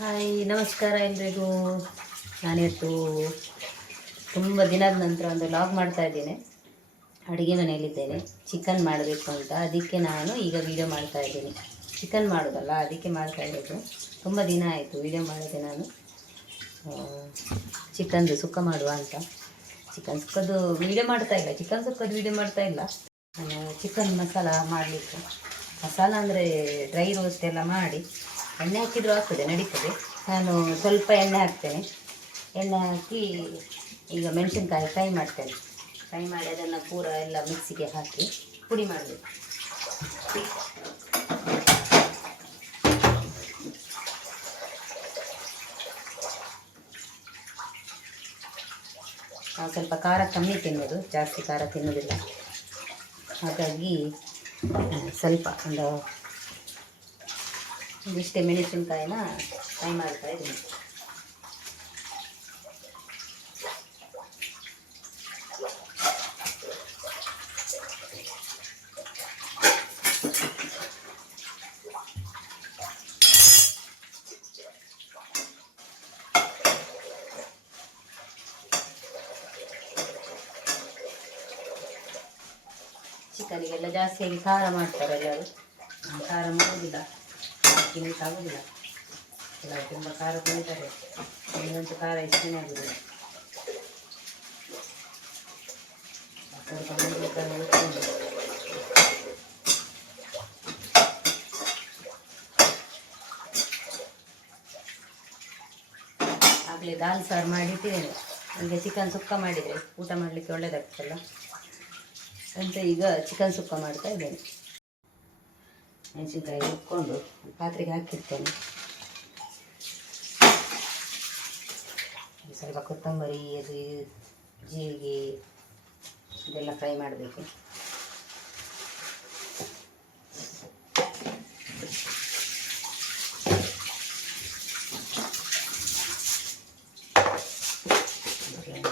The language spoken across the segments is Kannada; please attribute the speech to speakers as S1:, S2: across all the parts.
S1: ಹಾಯ್, ನಮಸ್ಕಾರ ಎಲ್ರಿಗೂ. ನಾನಿವತ್ತು ತುಂಬ ದಿನದ ನಂತರ ಒಂದು ಲಾಗ್ ಮಾಡ್ತಾ ಇದ್ದೇನೆ. ಅಡುಗೆ ಮನೆಯಲ್ಲಿದ್ದೇನೆ. ಚಿಕನ್ ಮಾಡಬೇಕು ಅಂತ. ಅದಕ್ಕೆ ನಾನು ಈಗ ವೀಡಿಯೋ ಮಾಡ್ತಾ ಇದ್ದೀನಿ. ಚಿಕನ್ ಮಾಡೋದಲ್ಲ, ಅದಕ್ಕೆ ಮಾಡ್ತಾ ಇರೋದು. ತುಂಬ ದಿನ ಆಯಿತು ವಿಡಿಯೋ ಮಾಡಿದೆ ನಾನು. ಚಿಕನ್ದು ಸುಕ್ಕ ಮಾಡುವ ಅಂತ. ಚಿಕನ್ ಸುಕ್ಕದ್ದು ವೀಡಿಯೋ ಮಾಡ್ತಾ ಇಲ್ಲ. ಚಿಕನ್ ಸುಕ್ಕದ್ದು ವಿಡಿಯೋ ಮಾಡ್ತಾ ಇಲ್ಲ. ಚಿಕನ್ ಮಸಾಲ ಮಾಡಲಿಕ್ಕೆ. ಮಸಾಲ ಅಂದರೆ ಡ್ರೈ ರೋಸ್ಟ್ ಎಲ್ಲ ಮಾಡಿ ಎಣ್ಣೆ ಹಾಕಿದರೂ ಆಗ್ತದೆ, ನಡೀತದೆ. ನಾನು ಸ್ವಲ್ಪ ಎಣ್ಣೆ ಹಾಕ್ತೇನೆ. ಎಣ್ಣೆ ಹಾಕಿ ಈಗ ಮೆಣಸಿನ್ಕಾಯಿ ಫ್ರೈ ಮಾಡ್ತೇನೆ. ಫ್ರೈ ಮಾಡಿ ಅದನ್ನು ಪೂರ ಎಲ್ಲ ಮಿಕ್ಸಿಗೆ ಹಾಕಿ ಪುಡಿ ಮಾಡಬೇಕು. ಸ್ವಲ್ಪ ಖಾರ ಕಮ್ಮಿ ತಿನ್ನೋದು, ಜಾಸ್ತಿ ಖಾರ ತಿನ್ನೋದಿಲ್ಲ. ಹಾಗಾಗಿ ಸ್ವಲ್ಪ ಒಂದು ಇಷ್ಟೇ ಮೆಣಸಿನ್ಕಾಯಿನ ಫ್ರೈ ಮಾಡ್ತಾ ಇದ್ದೀನಿ ಚಿಕನಿಗೆಲ್ಲ ಜಾಸ್ತಿಯಾಗಿ ಖಾರ ಮಾಡ್ತಾರೆ ಎಲ್ಲರೂ ನಾನು ಖಾರ ಮಾಡೋದಿಲ್ಲ ತಿನ್ನಕ್ಕೆ ಆಗೋದಿಲ್ಲ. ಎಲ್ಲ ತುಂಬ ಖಾರ ತಿಂತಾರೆ, ಇನ್ನೊಂದು ಖಾರ ಇಷ್ಟನೇ ಆಗೋದಿಲ್ಲ ಆಗಲೇ ದಾಲ್ ಸಾರು ಮಾಡಿಟ್ಟಿದ್ದೇನೆ ನನಗೆ ಚಿಕನ್ ಸುಕ್ಕ ಮಾಡಿದರೆ ಊಟ ಮಾಡಲಿಕ್ಕೆ ಒಳ್ಳೆಯದಾಗ್ತಲ್ಲ ಅಂತ ಈಗ ಚಿಕನ್ ಸುಕ್ಕ ಮಾಡ್ತಾ ಇದ್ದೇನೆ. ಮೆಣಸಿನ್ಕಾಯಿ ಹುರ್ಕೊಂಡು ಪಾತ್ರೆಗೆ ಹಾಕಿರ್ತೇನೆ. ಸ್ವಲ್ಪ ಕೊತ್ತಂಬರಿ ಅದು ಜೀರಿಗೆ ಇದೆಲ್ಲ ಫ್ರೈ ಮಾಡಬೇಕು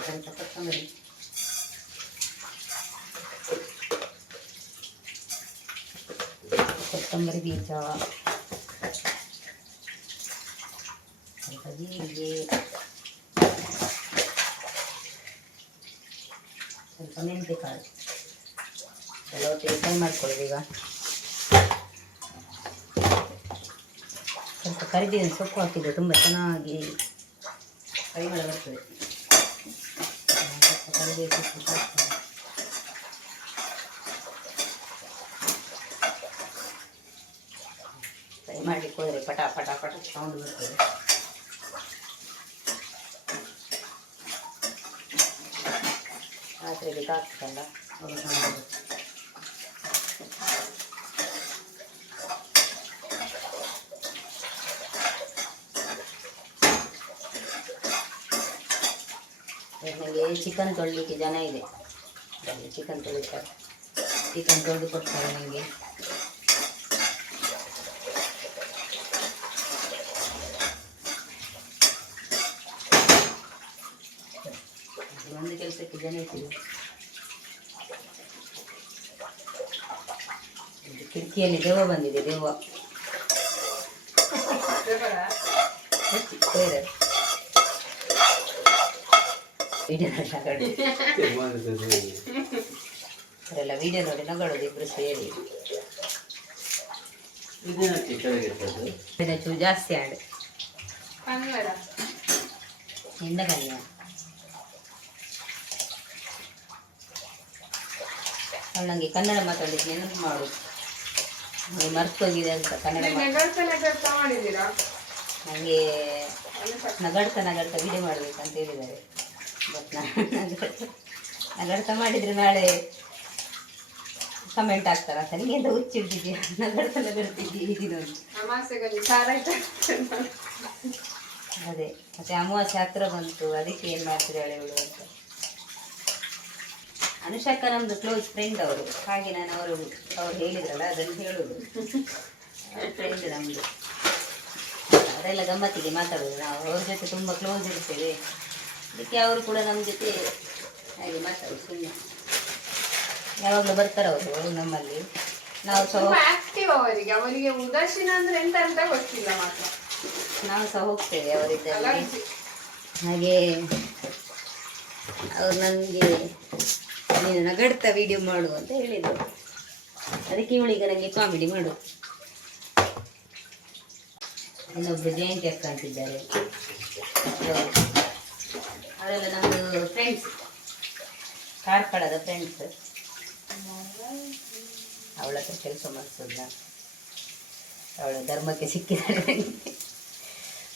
S1: ಸ್ವಲ್ಪ ಕೊತ್ತಂಬರಿ ಕೊತ್ತಂಬರಿ ಬೀಜ. ಸ್ವಲ್ಪ ಜೀರಿಗೆ. ಸ್ವಲ್ಪ ಒಟ್ಟಿಗೆ ಫ್ರೈ ಮಾಡ್ಕೊಳ್ಳೋದು ಈಗ. ಸ್ವಲ್ಪ ಕರಿಬೇವಿನ ಸೊಪ್ಪು ಹಾಕಿದ್ರೆ ತುಂಬ ಚೆನ್ನಾಗಿ ಪರಿಮಳ ಬರ್ತದೆ. ಸ್ವಲ್ಪ ಕರಿಬೇವು ಸೊಪ್ಪು ಹಾಕ್ತೇನೆ. ಫ್ರೈ ಮಾಡಲಿಕ್ಕೆ ಹೋದರೆ ಪಟ ಪಟ ಪಟ ಸೌಂಡ್ ಬರ್ತದೆ ರಾತ್ರಿಗೆ ತಾಗ್ತದಲ್ಲ ಅದು sound ಬರುತ್ತೆ. ನನಗೆ ಚಿಕನ್ ತೊಳಿಲಿಕ್ಕೆ ಜನ ಇದೆ ಚಿಕನ್ ತೊಳಿತಾರೆ ಚಿಕನ್ ತೊಳೆದು ಕೊಡ್ತಾರೆ ನನಗೆ ಒಂದು ಕೆಲಸಕ್ಕೆ ಜನ ಇಟ್ಟಿದೆ ಇದು ಕಿಟಕಿಯಲ್ಲಿ ದೆವ್ವ ಬಂದಿದೆ ದೆವ್ವ. ಹೆಚ್ಚು, ಬೇರೆ. ವಿಡಿಯೋ ನೋಡಿ ನಗಾಡು. ಅವರೆಲ್ಲ ವಿಡಿಯೋ ನೋಡಿ ನಗಳೋದು ಇಬ್ರು ಸೇರಿ. ಚೂ ಜಾಸ್ತಿ ಆಡು.
S2: ಕನ್ನಡ
S1: ನಿಂದ ಕಲ್ಯಾಣ ನನಗೆ ಕನ್ನಡ ಮಾತಾಡಲಿಕ್ಕೆ ನೆನಪು ಮಾಡು. ಮರ್ತು ಮರ್ತೋಗಿದೆ ಅಂತ ಕನ್ನಡ ನನಗೆ ನಗಾಡ್ತಾ ನಗಾಡ್ತಾ ವಿಡಿಯೋ ಮಾಡಬೇಕಂತ ಹೇಳಿದ್ದಾರೆ. ಬಟ್ ನಾನು ನಗಾಡ್ತಾ ಮಾಡಿದರೆ ನಾಳೆ ಕಮೆಂಟ್ ಆಗ್ತಾರ ಅಂತ. ನಿಮಗೆ ಎಂತ ಹುಚ್ಚಿಡ್ತಿದ್ಯಾ ನಗಾಡ್ತಾ ನಗಾಡ್ತಿದ್ದೀವಿ ಅದೇ ಮತ್ತೆ ಅಮಾವಾಸ್ಯೆ ಹತ್ರ ಬಂತು. ಅದಕ್ಕೆ ಏನು ಮಾಡ್ತಿದ್ದಾಳೆ ಇವಳು ಅಂತ. ಅನುಷಕ್ಕ ನಮ್ದು ಕ್ಲೋಸ್ ಫ್ರೆಂಡ್ ಅವರು. ಹಾಗೆ ನಾನು ಅವರು ಅವ್ರು ಹೇಳಿದ್ರಲ್ಲ ಅದನ್ನು ಹೇಳೋದು. ಫ್ರೆಂಡ್ ನಮ್ಮದು ಅವರೆಲ್ಲ ಗಮ್ಮತ್ತಿಗೆ ಮಾತಾಡೋದು. ನಾವು ಅವ್ರ ಜೊತೆ ತುಂಬ ಕ್ಲೋಸ್ ಇರ್ತೇವೆ. ಅದಕ್ಕೆ ಅವರು ಕೂಡ ನಮ್ಮ ಜೊತೆ ಹಾಗೆ ಮಾತಾಡೋದು ಸುಮ್ಮನೆ ಯಾವಾಗಲೂ ಬರ್ತಾರೆ ಅವರು ನಮ್ಮಲ್ಲಿ. ನಾವು ಸಹ
S2: ಆಕ್ಟಿವ್ ಅವರಿಗೆ. ಅವರಿಗೆ ಉದಾಸೀನ ಅಂದ್ರೆ ಎಂತ ಅಂತ ಗೊತ್ತಿಲ್ಲ ಮಾತ್ರ.
S1: ನಾವು ಸಹ ಹೋಗ್ತೇವೆ ಅವರಿದ್ದಲ್ಲಿ
S2: ಅಲರ್ಜಿ.
S1: ಹಾಗೆ ಅವ್ರು ನನಗೆ ನೀನು ನಗಡ್ತಾ ವಿಡಿಯೋ ಮಾಡು ಅಂತ ಹೇಳಿದರು. ಅದಕ್ಕೆ ಇವಳಿಗೆ ನನಗೆ ಕಾಮಿಡಿ ಮಾಡು. ಇನ್ನೊಬ್ರು ಜಯಂತಿ ಅಕ್ಕ ಅಂತಿದ್ದಾರೆ. ಅವ್ರು. ಅವರೆಲ್ಲ ನಮ್ಮದು ಫ್ರೆಂಡ್ಸ್ ಕಾರ್ಕಳದ ಫ್ರೆಂಡ್ಸ್ ಅವಳ ಹತ್ರ ಕೆಲಸ ಮಾಡಿಸೋದು ಅವಳು ಧರ್ಮಕ್ಕೆ ಸಿಕ್ಕಿದ್ದಾಳೆ ನನಗೆ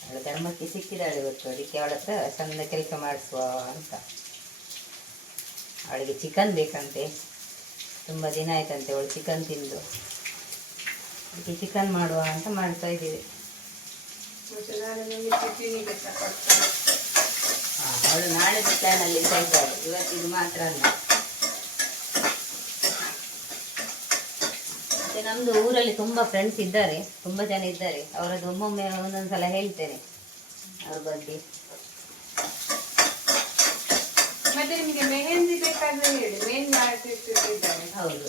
S1: ಅವಳ ಧರ್ಮಕ್ಕೆ ಸಿಕ್ಕಿದ್ದಾಳೆ ಇವತ್ತು. ಅದಕ್ಕೆ ಅವಳ ಹತ್ರ ಚಂದ ಕೆಲಸ ಮಾಡಿಸುವ ಅಂತ. ಅವಳಿಗೆ ಚಿಕನ್ ಬೇಕಂತೆ. ತುಂಬ ದಿನ ಆಯ್ತಂತೆ ಅವಳು ಚಿಕನ್ ತಿಂದು. ಅದಕ್ಕೆ ಚಿಕನ್ ಮಾಡುವ ಅಂತ ಮಾಡ್ತಾ ಇದ್ದೀವಿ. ಅವಳು ನಾಳೆ ಪ್ಲ್ಯಾನಲ್ಲಿ ಇದ್ದಾಳೆ. ಇವತ್ತಿದು ಮಾತ್ರ ಅಲ್ಲ. ಮತ್ತೆ ನಮ್ಮದು ಊರಲ್ಲಿ ತುಂಬ ಫ್ರೆಂಡ್ಸ್ ಇದ್ದಾರೆ. ತುಂಬ ಜನ ಇದ್ದಾರೆ. ಅವರದ್ದು ಒಮ್ಮೊಮ್ಮೆ ಒಂದೊಂದು ಸಲ ಹೇಳ್ತೇನೆ. ಅವ್ರ ಬಗ್ಗೆ.
S2: ಮತ್ತೆ ನಿಮಗೆ ಮೆಹಂದಿ ಬೇಕಾದ್ರೆ ಹೇಳಿ. ಮೆಹಂದಿ ಇದ್ದಾರೆ
S1: ಹೌದು.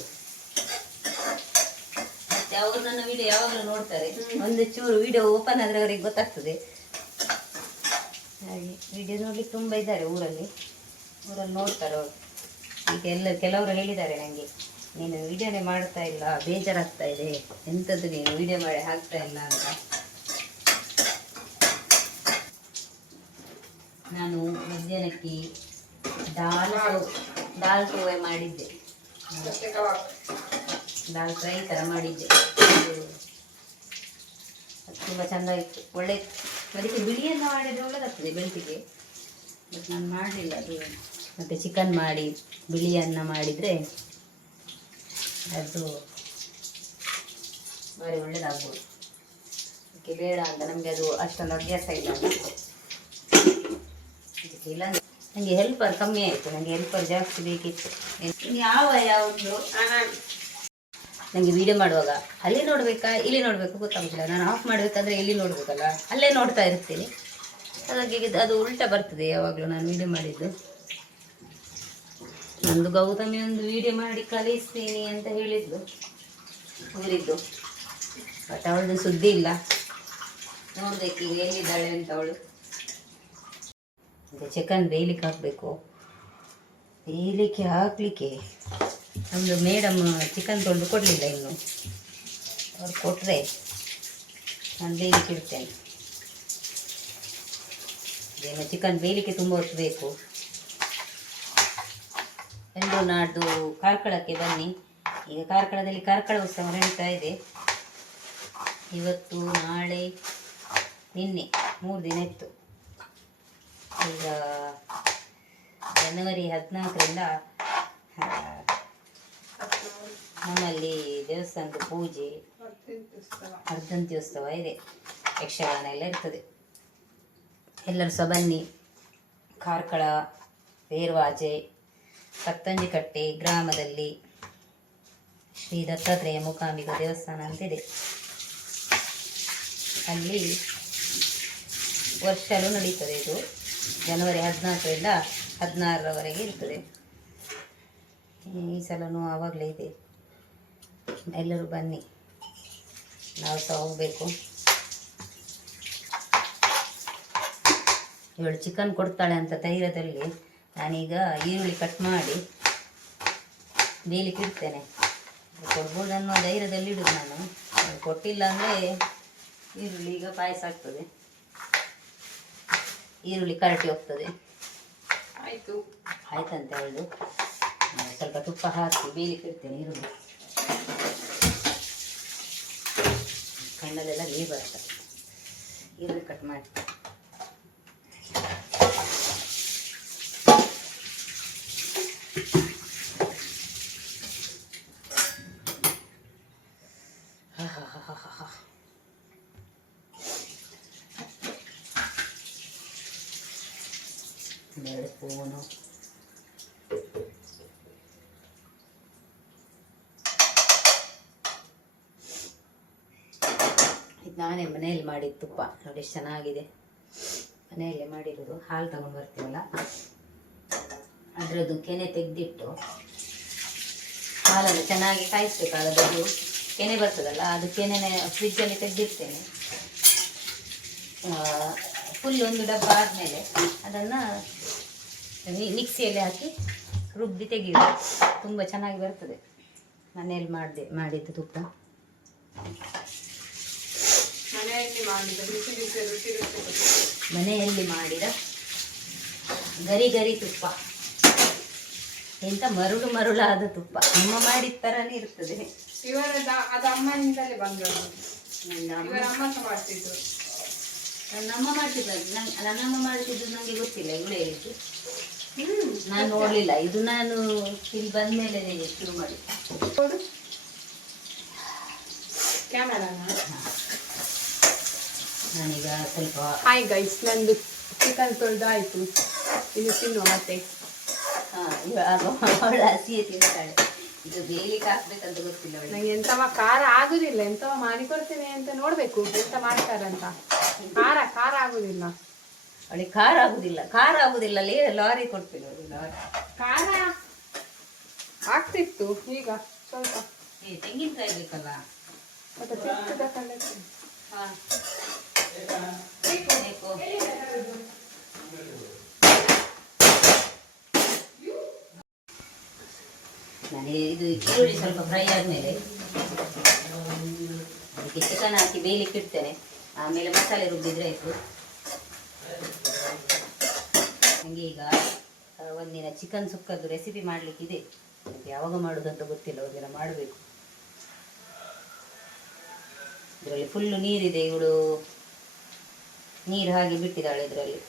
S1: ಮತ್ತೆ ಅವರು ನನ್ನ ವಿಡಿಯೋ ಯಾವಾಗಲೂ ನೋಡ್ತಾರೆ. ಒಂದು ಚೂರು ವಿಡಿಯೋ ಓಪನ್ ಆದ್ರೆ ಅವರಿಗೆ ಗೊತ್ತಾಗ್ತದೆ. ಹಾಗೆ ವಿಡಿಯೋ ನೋಡ್ಲಿಕ್ಕೆ ತುಂಬ ಇದ್ದಾರೆ ಊರಲ್ಲಿ. ಊರಲ್ಲಿ ನೋಡ್ತಾರೆ ಅವರು. ಈಗ ಎಲ್ಲ ಕೆಲವರು ಹೇಳಿದ್ದಾರೆ ನನಗೆ ನೀನು ವಿಡಿಯೋನೇ ಮಾಡ್ತಾ ಇಲ್ಲ ಬೇಜಾರಾಗ್ತಾ ಇದೆ. ಎಂಥದ್ದು ನೀನು ವಿಡಿಯೋ ಮಾಡಿ ಹಾಕ್ತಾ ಇಲ್ಲ ಅಂತ. ನಾನು ಮಧ್ಯಾಹ್ನಕ್ಕೆ ದಾಲ್ ದಾಲ್ ತೋವೆ ಮಾಡಿದ್ದೆ. ದಾಲ್ ಫ್ರೈ ಥರ ಮಾಡಿದ್ದೆ. ತುಂಬ ಚೆಂದ ಇತ್ತು. ಒಳ್ಳೆ ಅದಕ್ಕೆ ಬಿಳಿಯನ್ನು ಮಾಡಿದ್ರೆ ಒಳ್ಳೆದಾಗ್ತದೆ ಬೆಳ್ತಿಗೆ ಬಟ್ ನಾನು ಮಾಡಲಿಲ್ಲ ಅದು. ಮತ್ತು ಚಿಕನ್ ಮಾಡಿ ಬಿಳಿ ಅನ್ನ ಮಾಡಿದರೆ ಅದು ಭಾರಿ ಒಳ್ಳೆಯದಾಗ್ಬೋದು ಅದಕ್ಕೆ ಬೇಡ ಅಂತ. ನಮಗೆ ಅದು ಅಷ್ಟೊಂದು ಅಭ್ಯಾಸ ಇಲ್ಲ. ಇಲ್ಲ ನನಗೆ ಹೆಲ್ಪರ್ ಕಮ್ಮಿ ಆಯಿತು. ನನಗೆ ಹೆಲ್ಪರ್ ಜಾಸ್ತಿ ಬೇಕಿತ್ತು. ಯಾವ ಯಾವುದು? ನನಗೆ ವಿಡಿಯೋ ಮಾಡುವಾಗ ಅಲ್ಲಿ ನೋಡಬೇಕಾ, ಇಲ್ಲಿ ನೋಡಬೇಕು ಗೊತ್ತಾಗೋದಿಲ್ಲ. ನಾನು ಆಫ್ ಮಾಡಬೇಕಾದ್ರೆ ಇಲ್ಲಿ ನೋಡಬೇಕಲ್ಲ, ಅಲ್ಲೇ ನೋಡ್ತಾ ಇರ್ತೀನಿ. ಹಾಗಾಗಿ ಅದು ಉಲ್ಟಾ ಬರ್ತದೆ ಯಾವಾಗಲೂ ನಾನು ವಿಡಿಯೋ ಮಾಡಿದ್ದು. ನಂದು ಗೌತಮಿ ಒಂದು ವಿಡಿಯೋ ಮಾಡಿ ಕಲಿಸ್ತೀನಿ ಅಂತ ಹೇಳಿದ್ದು. ಊರಿದ್ದು ಬಟ್ ಅವಳದು ಸುದ್ದಿ ಇಲ್ಲ. ನೋಡ್ಬೇಕು ಈಗ ಎಲ್ಲಿದ್ದಾಳೆ ಅಂತ ಅವಳು. ಚಿಕನ್ ಬೇಯಲಿಕ್ಕೆ ಹಾಕಬೇಕು. ಬೇಯಲಿಕ್ಕೆ ಹಾಕಲಿಕ್ಕೆ ನಮ್ಮದು ಮೇಡಮ್ ಚಿಕನ್ ತೊಳೆದು ಕೊಡಲಿಲ್ಲ ಇನ್ನು. ಅವ್ರು ಕೊಟ್ಟರೆ ನಾನು ಬೇಯಲಿಕ್ಕೆ ಇಡ್ತೇನೆ. ಏನು ಚಿಕನ್ ಬೇಯಲಿಕ್ಕೆ ತುಂಬ ಹೊತ್ತು ಬೇಕು. ಎಂದು ನಾಡ್ದು ಕಾರ್ಕಳಕ್ಕೆ ಬನ್ನಿ. ಈಗ ಕಾರ್ಕಳದಲ್ಲಿ ಕಾರ್ಕಳ ಉತ್ಸವ ನಡೀತಾ ಇದೆ. ಇವತ್ತು ನಾಳೆ ನಿನ್ನೆ ಮೂರು ದಿನ ಇತ್ತು. ಈಗ ಜನವರಿ ಹದಿನಾಲ್ಕರಿಂದ ನಮ್ಮಲ್ಲಿ ದೇವಸ್ಥಾನದ ಪೂಜೆ, ಅರ್ಧಂತ್ಯೋತ್ಸವ ಇದೆ. ಯಕ್ಷಗಾನ ಎಲ್ಲ ಇರ್ತದೆ. ಎಲ್ಲರೂ ಸಹ ಬನ್ನಿ ಕಾರ್ಕಳ ಬೇರ್ವಾಜೆ ಕತ್ತಂಜಿಕಟ್ಟೆ ಗ್ರಾಮದಲ್ಲಿ ಶ್ರೀ ದತ್ತಾತ್ರೇಯ ಮೂಕಾಂಬಿಕ ದೇವಸ್ಥಾನ ಅಂತಿದೆ ಅಲ್ಲಿ ವರ್ಷಲೂ ನಡೀತದೆ ಇದು. ಜನವರಿ ಹದಿನಾಲ್ಕರಿಂದ ಹದಿನಾರರವರೆಗೆ ಇರ್ತದೆ. ಈ ಸಲನೂ ಆವಾಗಲೇ ಇದೆ. ಎಲ್ಲರೂ ಬನ್ನಿ. ನಾವು ಸಹ ಹೋಗಬೇಕು. ಇವಳು ಚಿಕನ್ ಕೊಡ್ತಾಳೆ ಅಂತ ಧೈರ್ಯದಲ್ಲಿ ನಾನೀಗ ಈರುಳ್ಳಿ ಕಟ್ ಮಾಡಿ ಬೇಯಲಿಕ್ಕೆ ಇಡ್ತೇನೆ ಕೊಡ್ಬೋದು ಅನ್ನೋ ಧೈರ್ಯದಲ್ಲಿ ಇಡುದು ನಾನು. ಕೊಟ್ಟಿಲ್ಲ ಅಂದರೆ ಈರುಳ್ಳಿ ಈಗ ಪಾಯಸ ಆಗ್ತದೆ. ಈರುಳ್ಳಿ ಕರಟಿ ಹೋಗ್ತದೆ.
S2: ಆಯ್ತು.
S1: ಆಯ್ತಂತ ಅವಳು ಸ್ವಲ್ಪ ತುಪ್ಪ ಹಾಕಿ ಬೇಯಲಿಕ್ಕೆ ಇಡ್ತೇನೆ ಈರುಳ್ಳಿ. ಕಣ್ಣಲ್ಲೆಲ್ಲ ನೀರು ಬರ್ತದೆ ಈರುಳ್ಳಿ ಕಟ್ ಮಾಡಿ ನಾನೇ ಮನೆಯಲ್ಲಿ ಮಾಡಿದ ತುಪ್ಪ. ನೋಡಿ ಎಷ್ಟು ಚೆನ್ನಾಗಿದೆ. ಮನೆಯಲ್ಲೇ ಮಾಡಿರೋದು. ಹಾಲು ತಗೊಂಡು ಬರ್ತೀವಲ್ಲ? ಅದರದ್ದು ಕೆನೆ ತೆಗೆದಿಟ್ಟು ಹಾಲನ್ನು ಚೆನ್ನಾಗಿ ಕಾಯಿಸ್ಬೇಕು. ಅದರದ್ದು ಕೆನೆ ಬರ್ತದಲ್ಲ, ಅದು ಕೆನೆನೆ ಫ್ರಿಜ್ಜಲ್ಲಿ ತೆಗೆದಿರ್ತೇನೆ ಫುಲ್ ಒಂದು ಡಬ್ಬ ಆದಮೇಲೆ ಅದನ್ನು ಮಿಕ್ಸಿಯಲ್ಲಿ ಹಾಕಿ ರುಬ್ಬಿ ತೆಗೆಯುವುದು ತುಂಬ ಚೆನ್ನಾಗಿ ಬರ್ತದೆ ಮನೆಯಲ್ಲಿ ಮಾಡಿದೆ ಮಾಡಿದ್ದು ತುಪ್ಪ.
S2: ಮನೆಯಲ್ಲಿ ಮಾಡಿದ ಬಿಸಿ ಬಿಸಿ
S1: ಮನೆಯಲ್ಲಿ ಮಾಡಿದ ಗರಿ ಗರಿ ತುಪ್ಪ. ಎಂತ ಮರುಳು ಮರುಳಾದ ತುಪ್ಪ. ಅಮ್ಮ ಮಾಡಿದ ಥರನೇ ಇರ್ತದೆ.
S2: ಇವರದ ಅದು ಅಮ್ಮನಿಂದಲೇ ಬಂದದ್ದು.
S1: ನನ್ನ ಅಮ್ಮ.
S2: ಇವರ ಅಮ್ಮ ಸಹ ಮಾಡ್ತಿದ್ರು
S1: ಅಮ್ಮ ಮಾಡ್ತಿದ್ದದ್ದು. ನನ್- ನನ್ನ ಅಮ್ಮ ಮಾಡ್ತಿದ್ದು ನನಗೆ ಗೊತ್ತಿಲ್ಲ. ಇವಳು ಹೇಳಿದ್ದು.
S2: ಹ್ಮ್
S1: ನಾನು ನೋಡಲಿಲ್ಲ. ಇದು ನಾನು ಇಲ್ಲಿ ಬಂದ ಮೇಲೆ ಶುರು ಮಾಡಿದ್ದೆ.
S2: ಕ್ಯಾಮರಾ ಕ್ಯಾಮರಾನ?
S1: ನಾನೀಗ ಸ್ವಲ್ಪ
S2: ಹಾಯ್ ಗೈಸ್ ನಂದು ಚಿಕನ್ ತೊಳೆದು ಆಯ್ತು ಇನ್ನು ತಿನ್ನುವ ಮತ್ತೆ.
S1: ಹಾಂ ಇವಾಗ ಅವಳು ಹಸಿಯೇ ತಿಂತಾಳೆ. ಇದು ಬೇಯಲಿಕ್ಕೆ ಹಾಕ್ಬೇಕಂತ ಗೊತ್ತಿಲ್ಲ
S2: ನಂಗೆ ಎಂತವ ಖಾರ ಆಗುದಿಲ್ಲ ಎಂತವ ಮಾಡಿಕೊಡ್ತೇನೆ ಅಂತ ನೋಡ್ಬೇಕು ಎಂತ ಮಾಡ್ತಾರಂತ ಖಾರ ಖಾರ ಆಗುದಿಲ್ಲ.
S1: ಅವಳಿಗೆ ಖಾರ ಆಗುದಿಲ್ಲ ಖಾರ ಆಗುದಿಲ್ಲ ಲೇ ಲಾರಿ ಕೊಡ್ತೀನಿ ಅವರು ಲಾರಿ.
S2: ಖಾರ ಆಗ್ತಿತ್ತು ಈಗ ಸ್ವಲ್ಪ.
S1: ಏ ತೆಂಗಿನಕಾಯಿ ಬೇಕಲ್ಲ?
S2: ಮತ್ತೆ.
S1: ಹಾ. ಬೇಕು ನಾನು ಇದು ಈರುಳ್ಳಿ ಸ್ವಲ್ಪ ಫ್ರೈ ಆದಮೇಲೆ, ಅದಕ್ಕೆ ಚಿಕನ್ ಹಾಕಿ ಬೇಯಲಿಕ್ಕೆ ಇಡ್ತೇನೆ. ಆಮೇಲೆ ಮಸಾಲೆ ರುಬ್ಬಿದ್ರೆ ಆಯಿತು. ನನಗೆ ಈಗ ಒಂದಿನ ಚಿಕನ್ ಸುಕ್ಕದ್ದು ರೆಸಿಪಿ ಮಾಡಲಿಕ್ಕಿದೆ. ಅದಕ್ಕೆ ಯಾವಾಗ ಮಾಡೋದಂತ ಗೊತ್ತಿಲ್ಲ, ಒಂದಿನ ಮಾಡಬೇಕು. ಇದರಲ್ಲಿ ಫುಲ್ಲು ನೀರಿದೆ, ಇವಳು ನೀರು ಹಾಗೆ ಬಿಟ್ಟಿದ್ದಾಳೆ ಇದರಲ್ಲಿ.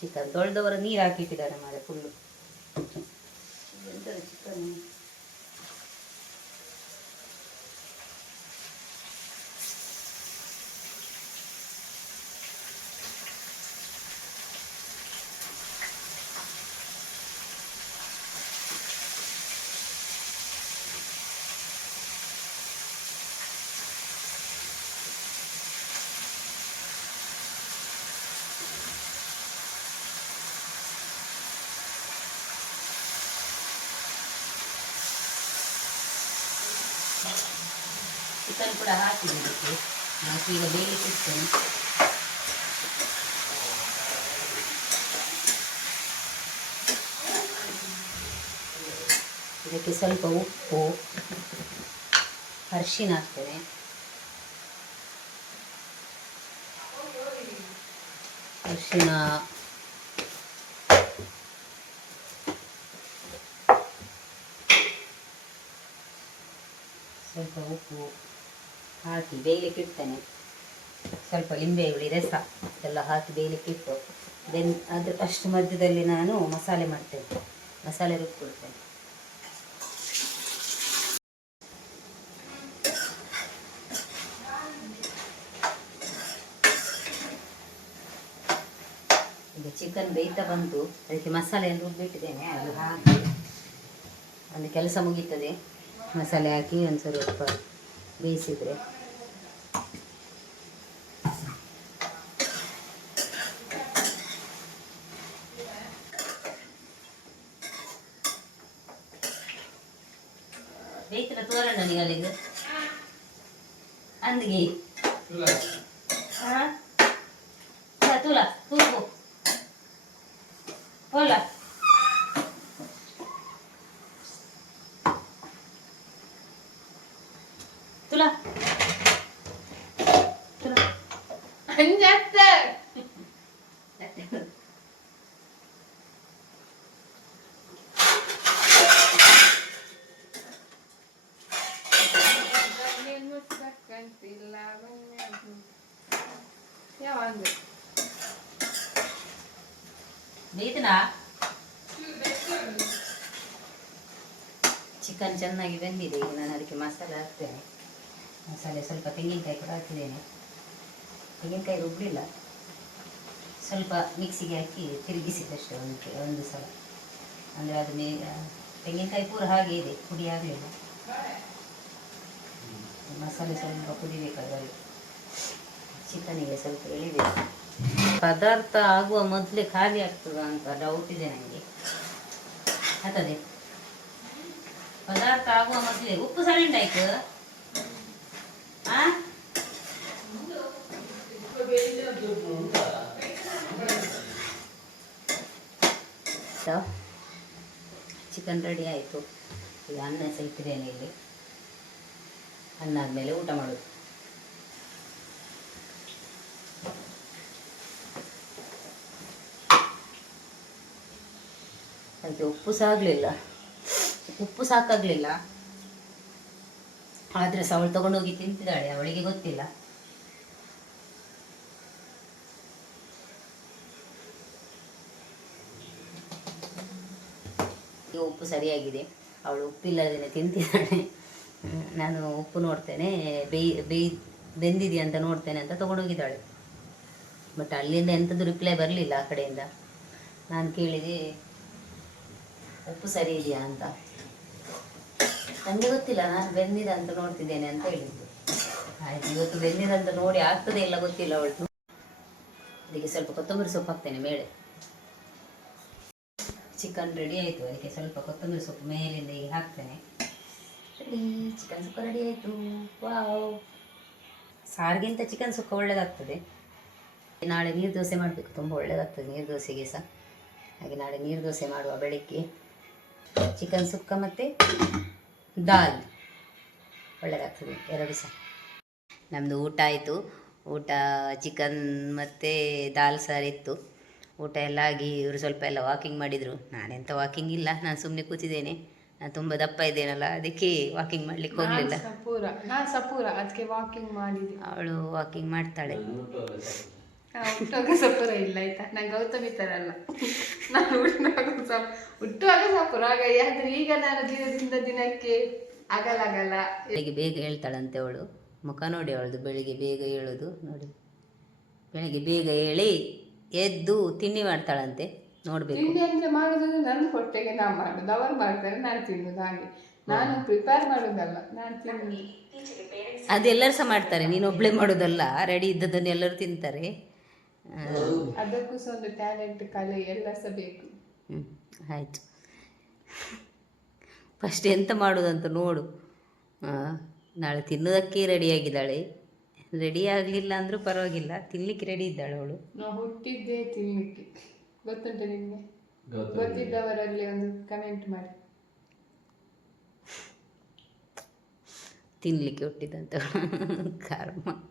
S1: ಚಿಕನ್ ತೊಳೆದವರು ನೀರು ಹಾಕಿಟ್ಟಿದ್ದಾರೆ ಮಾರೆ ಫುಲ್ಲು ಚಿಕನ್. ಚಿಕನ್ ಕೂಡ ಹಾಕಿದೆ ಇದಕ್ಕೆ ಹಾಕಿ ಈಗ ಬೇಯಲಿಕ್ಕೆ ಇಡ್ತೇನೆ ಇದಕ್ಕೆ ಸ್ವಲ್ಪ ಉಪ್ಪು ಅರಿಶಿನ ಹಾಕ್ತೇನೆ ಅರಿಶಿನ ಸ್ವಲ್ಪ ಉಪ್ಪು ಹಾಕಿ ಬೇಯಲಿಕ್ಕೆ ಇಡ್ತೇನೆ. ಸ್ವಲ್ಪ ಲಿಂಬೆ ಹುಳಿ, ರಸ ಎಲ್ಲ ಹಾಕಿ ಬೇಯಲಿಕ್ಕೆ ಇಟ್ಟು ಬೆನ್ ಅದ್ರ ಅಷ್ಟು ಮಧ್ಯದಲ್ಲಿ ನಾನು ಮಸಾಲೆ ಮಾಡ್ತೇನೆ. ಮಸಾಲೆ ರುಬ್ಬಿಕೊಳ್ತೇನೆ ಈಗ ಚಿಕನ್ ಬೇಯ್ತಾ ಬಂತು ಅದಕ್ಕೆ ಮಸಾಲೆಯನ್ನು ರುಬ್ಬಿಟ್ಟಿದ್ದೇನೆ. ಅದು ಹಾಕಿ ಒಂದು ಕೆಲಸ ಮುಗೀತದೆ. ಮಸಾಲೆ ಹಾಕಿ ಒಂದು ಸ್ವಲ್ಪ ಬೇಯಿಸಿದರೆ. ಬೇಯ್ತಿರ? ತೋರಣ ನೀವು ಅಲ್ಲಿಗೆ ಅಂದಿಗೆ. ಚಿಕನ್ ಚೆನ್ನಾಗಿ ಬೆಂದಿದೆ ಈಗ ನಾನು ಅದಕ್ಕೆ ಮಸಾಲೆ ಹಾಕ್ತೇನೆ. ಮಸಾಲೆ ಸ್ವಲ್ಪ ತೆಂಗಿನಕಾಯಿ ಕೂಡ ಹಾಕಿದ್ದೇನೆ. ತೆಂಗಿನಕಾಯಿ ರುಬ್ಬಲಿಲ್ಲ ಸ್ವಲ್ಪ ಮಿಕ್ಸಿಗೆ ಹಾಕಿ ತಿರುಗಿಸಿದಷ್ಟೇ ಒಂದು ಒಂದು ಸಲ. ಅಂದರೆ ಅದು ಮೇ ತೆಂಗಿನಕಾಯಿ ಪೂರ ಹಾಗೆ ಇದೆ ಪುಡಿ ಆಗಲಿಲ್ಲ. ಮಸಾಲೆ ಸ್ವಲ್ಪ ಕುದಿಬೇಕು ಅದರಲ್ಲಿ ಚಿಕನಿಗೆ ಸ್ವಲ್ಪ ಎಳಿಬೇಕು. ಪದಾರ್ಥ ಆಗುವ ಮೊದಲೇ ಖಾಲಿ ಆಗ್ತದ ಅಂತ ಡೌಟ್ ಇದೆ ನನಗೆ ಆಗ್ತದೆ ಪದಾರ್ಥ ಆಗುವ ಮೊದಲೇ ಉಪ್ಪು ಸರಿ ಆಯ್ತು. ಚಿಕನ್ ರೆಡಿ ಆಯಿತು. ಈಗ ಅನ್ನ ಸಹ ಇಟ್ಟಿದ್ದೇನೆ ಇಲ್ಲಿ. ಅನ್ನ ಆದಮೇಲೆ ಊಟ ಮಾಡೋದು. ಅದಕ್ಕೆ ಉಪ್ಪು ಸಾಗಲಿಲ್ಲ. ಉಪ್ಪು ಸಾಕಾಗಲಿಲ್ಲ. ಆದರೆ ಸಹ ಅವಳು ತಗೊಂಡೋಗಿ ತಿಂತಿದ್ದಾಳೆ, ಅವಳಿಗೆ ಗೊತ್ತಿಲ್ಲ. ಉಪ್ಪು ಸರಿಯಾಗಿದೆ. ಅವಳು ಉಪ್ಪಿಲ್ಲದೇ ತಿಂತಿದ್ದಾಳೆ. ನಾನು ಉಪ್ಪು ನೋಡ್ತೇನೆ, ಬೇಯ್ ಬೇಯ್, ಬೆಂದಿದೆಯಾ ಅಂತ ನೋಡ್ತೇನೆ ಅಂತ ತೊಗೊಂಡೋಗಿದ್ದಾಳೆ. ಬಟ್ ಅಲ್ಲಿಂದ ಎಂಥದ್ದು ರಿಪ್ಲೈ ಬರಲಿಲ್ಲ ಆ ಕಡೆಯಿಂದ. ನಾನು ಕೇಳಿದೆ ಉಪ್ಪು ಸರಿ ಇದೆಯಾ ಅಂತ. ನನಗೆ ಗೊತ್ತಿಲ್ಲ, ನಾನು ಅಂತ ನೋಡ್ತಿದ್ದೇನೆ ಅಂತ ಹೇಳಿದ್ದು. ಆಯ್ತು, ಇವತ್ತು ಬೆಂದಿದೆ ಅಂತ ನೋಡಿ ಆಗ್ತದೆ ಇಲ್ಲ ಗೊತ್ತಿಲ್ಲ ಅವಳು. ಅದಕ್ಕೆ ಸ್ವಲ್ಪ ಕೊತ್ತಂಬರಿ ಸೊಪ್ಪು ಹಾಕ್ತೇನೆ ಬೇಳೆ ಚಿಕನ್ ರೆಡಿ ಆಯಿತು, ಅದಕ್ಕೆ ಸ್ವಲ್ಪ ಕೊತ್ತಂಬರಿ ಸೊಪ್ಪು ಮೇಲಿಂದ ಈಗ ಹಾಕ್ತೇನೆ. ರೆಡಿ ಚಿಕನ್ ಸುಕ್ಕ ರೆಡಿ ಆಯಿತು. ವಾವ್ ಸಾರಿಗಿಂತ ಚಿಕನ್ ಸುಕ್ಕ ಒಳ್ಳೆಯದಾಗ್ತದೆ ನಾಳೆ ನೀರು ದೋಸೆ ಮಾಡಬೇಕು, ತುಂಬ ಒಳ್ಳೆಯದಾಗ್ತದೆ ನೀರು ದೋಸೆಗೆ ಸಹ ಹಾಗೆ ನಾಳೆ ನೀರು ದೋಸೆ ಮಾಡುವ ಬೆಳಗ್ಗೆ. ಚಿಕನ್ ಸುಕ್ಕ ಮತ್ತು ದಾಲ್. ಒಳ್ಳೆಯದಾಗ್ತದೆ ಎರಡು ಸಹ. ನಮ್ಮದು ಊಟ ಆಯಿತು. ಊಟ ಚಿಕನ್ ಮತ್ತು ದಾಲ್ ಸಾರು ಇತ್ತು. ಊಟ ಎಲ್ಲ ಆಗಿ ಇವರು ಸ್ವಲ್ಪ ಎಲ್ಲ ವಾಕಿಂಗ್ ಮಾಡಿದರು. ನಾನೆಂತ ವಾಕಿಂಗ್ ಇಲ್ಲ ನಾನು ಸುಮ್ಮನೆ ಕೂತಿದ್ದೇನೆ. ನಾನು ತುಂಬ ದಪ್ಪ ಇದ್ದೇನಲ್ಲ ಅದಕ್ಕೆ ವಾಕಿಂಗ್ ಮಾಡ್ಲಿಕ್ಕೆ ಹೋಗಲಿಲ್ಲ.
S2: ಸಪೂರ ನಾನು ಸಪೂರ ಅದಕ್ಕೆ ವಾಕಿಂಗ್ ಮಾಡಿದೆ
S1: ಅವಳು ವಾಕಿಂಗ್ ಮಾಡ್ತಾಳೆ.
S2: ಹುಟ್ಟುವಾಗ ಸಪುರ ಇಲ್ಲ ಆಯ್ತಾ? ನಾನು ಗೌತಮಿ ಥರ ಅಲ್ಲ. ನಾನು ಹುಟ್ಟುವಾಗ ಸಪ್ ಹುಟ್ಟುವಾಗ ಸಪೂರ ಆಗ ಯಾಕಂದ್ರೆ ಈಗ ನಾನು ದಿನದಿಂದ ದಿನಕ್ಕೆ ಆಗಲಾಗಲ್ಲ
S1: ಬೆಳಿಗ್ಗೆ ಬೇಗ ಹೇಳ್ತಾಳಂತೆ ಅವಳು. ಮುಖ ನೋಡಿ ಅವಳದು ಬೆಳಿಗ್ಗೆ ಬೇಗ ಹೇಳೋದು ನೋಡಿ. ಬೆಳಿಗ್ಗೆ ಬೇಗ ಹೇಳಿ ಎದ್ದು ತಿಂಡಿ ಮಾಡ್ತಾಳಂತೆ. ನೋಡ್ಬೇಕು.
S2: ತಿಂಡಿ ಅಂದ್ರೆ ಮಾಡುದು ನನ್ನ ಹೊಟ್ಟೆಗೆ ನಾನು ಮಾಡುದು ಅವರು ಮಾಡ್ತಾರೆ ನಾನು ತಿನ್ನೋದು ಹಾಗೆ. ನಾನು ಪ್ರಿಪೇರ್ ಮಾಡೋದಲ್ಲ ನಾನು ತಿನ್ನಿ
S1: ಅದೆಲ್ಲರೂ ಸಹ ಮಾಡ್ತಾರೆ ನೀನು ಒಬ್ಳೆ ಮಾಡೋದಲ್ಲ ರೆಡಿ ಇದ್ದದನ್ನು ಎಲ್ಲರೂ ತಿಂತಾರೆ.
S2: ಅದಕ್ಕೂ ಸಹ ಒಂದು ಟ್ಯಾಲೆಂಟ್ ಕಲೆ ಎಲ್ಲ ಸಹ ಬೇಕು.
S1: ಹ್ಞೂ ಆಯಿತು. ಫಸ್ಟ್ ಎಂತ ಮಾಡೋದಂತ ನೋಡು. ಆ, ನಾಳೆ ತಿನ್ನೋದಕ್ಕೆ ರೆಡಿಯಾಗಿದ್ದಾಳೆ ರೆಡಿ ಆಗಲಿಲ್ಲ ಅಂದರೂ ಪರವಾಗಿಲ್ಲ ತಿನ್ಲಿಕ್ಕೆ ರೆಡಿ ಇದ್ದಾಳೆ ಅವಳು.
S2: ನಾವು ಹುಟ್ಟಿದ್ದೇ ತಿನ್ಲಿಕ್ಕೆ. ಗೊತ್ತುಂಟು ನಿಮಗೆ? ಗೊತ್ತಿದ್ದವರಲ್ಲಿ ಒಂದು ಕಮೆಂಟ್ ಮಾಡಿ.
S1: ತಿನ್ನಲಿಕ್ಕೆ ಹುಟ್ಟಿದಂತ ಕರ್ಮ.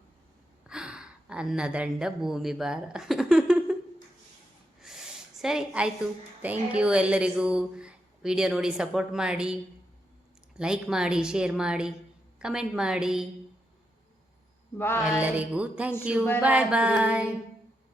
S1: ಅನ್ನದಂಡ ಭೂಮಿ ಭಾರ. ಸರಿ ಆಯಿತು. ಥ್ಯಾಂಕ್ ಯು ಎಲ್ಲರಿಗೂ. ವಿಡಿಯೋ ನೋಡಿ ಸಪೋರ್ಟ್ ಮಾಡಿ ಲೈಕ್ ಮಾಡಿ ಶೇರ್ ಮಾಡಿ ಕಮೆಂಟ್ ಮಾಡಿ. ಎಲ್ಲರಿಗೂ ಥ್ಯಾಂಕ್ ಯು ಬಾಯ್ ಬಾಯ್